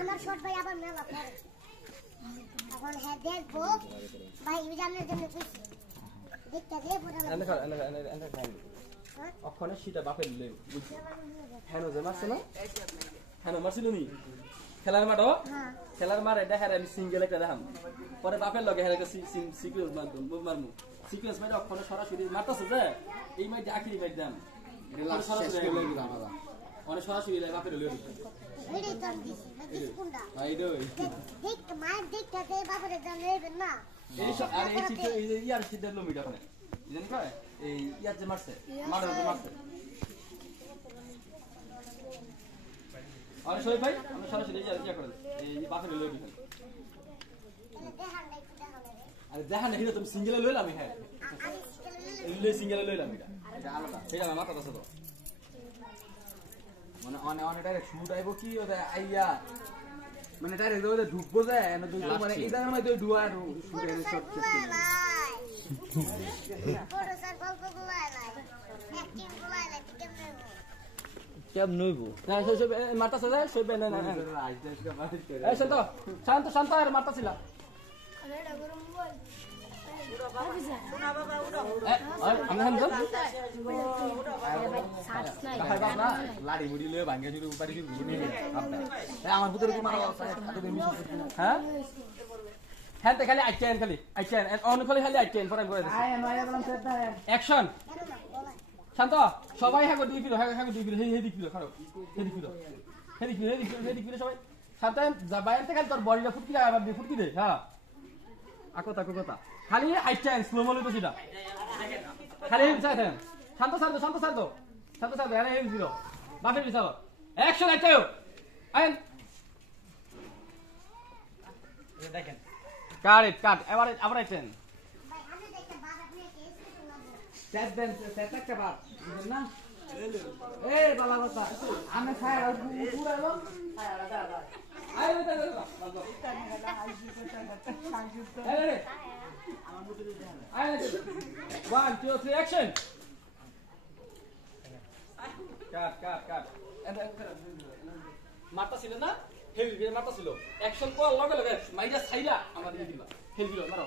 আমার শর্ট ভাই আবার মেলা পড়ে এখন হ্যাঁ দেখবো ভাই জানার জন্য কইছি দেখতে দে পড়া অক্ষণে সেটা বাপের লই হ্যাঁ যে মারছে না হ্যাঁ মারছিল নি খেলার মাঠও খেলার মার এটা হ্যাঁ আমি সিঙ্গেল একটা দেখাম পরে বাপের লগে হ্যাঁ সিকুয়েন্স মারমু সিকুয়েন্স মাইটা অক্ষণে সরাসরি মারতাছে যে এই মাইটা আখিরি মাইট দাম এটা সরাসরি লই দিলাম আমরা অনেক সরাসরি লাই বাপের লই ভিডিও তো দিছি দিছি কোনটা ভাই দই দেখ মার দেখতে দে বাপের দাম নেবেন না এই আর এই চিত্র এই যে ইয়ার সিদ্ধ লমিটা ওখানে জানেন কয় এই ইয়ার যে মারছে মারছে আরে শোয় ভাই আমরা সরাসরি ইয়া করেন এই বাপের লই দিবেন আরে দেখা না তুমি সিঙ্গেলে লইলাম হ্যাঁ লই সিঙ্গেলে লইলাম এটা আলাদা এটা আমার মাথা আছে তো মানে অন এটা শুট আইবো কি ওটা আইয়া মানে ডাইরেক্ট ওটা ঢুকবো যায় না দুই মানে এই জায়গার মধ্যে ডুয়া শুট এর শট শেষ করে বড় স্যার গল্প গুলাই লাই অ্যাক্টিং গুলাই লাই কেমনে কেম নইবো না সব মারতাছে যায় সব না না এই শান্ত শান্ত শান্ত আর মারতাছিল আরে এটা গরম মোবাইল শোনা বাবা উড়ো আমরা হান যাও সার্চ নাই না লাড়ি মুড়ি লয়ে ভাঙ্গা শুরু পারি শুরু নিয়ে আমার ভিতরে কি মারা হ্যাঁ হ্যাঁ খালি আইটেন অন খালি আইটেন ফরাম করে দিছি অ্যাকশন শান্ত সবাই হ্যাঁ দিই ফিরো হ্যাঁ দিই ফিরো হে দিই ফিরো খারাপ হে দিই ফিরো সবাই শান্ত বাইরে থেকে তোর বডিটা ফুটকি লাগা ফুটকি দে হ্যাঁ আকো কথা খালি আইটেন স্লো মলে তো সেটা খালি হেম চাইতেন শান্ত স্যার আরে হেম ফিরো বাপের বিচার অ্যাকশন আইটেন আইন দেখেন কাট এবারে আবার আইটেন ভাই আমি দেখতে বাদ আপনি কেস করলাম সেট একটা বাদ বুঝলেন না এই বালা কথা আমি খাই আর পুরো এলো আই one two three action cut মারতা ছিল না হেভি মারতা ছিল অ্যাকশন কল লগে লগে মাইরা ছাইরা আমাদের দিবা হেভি মারো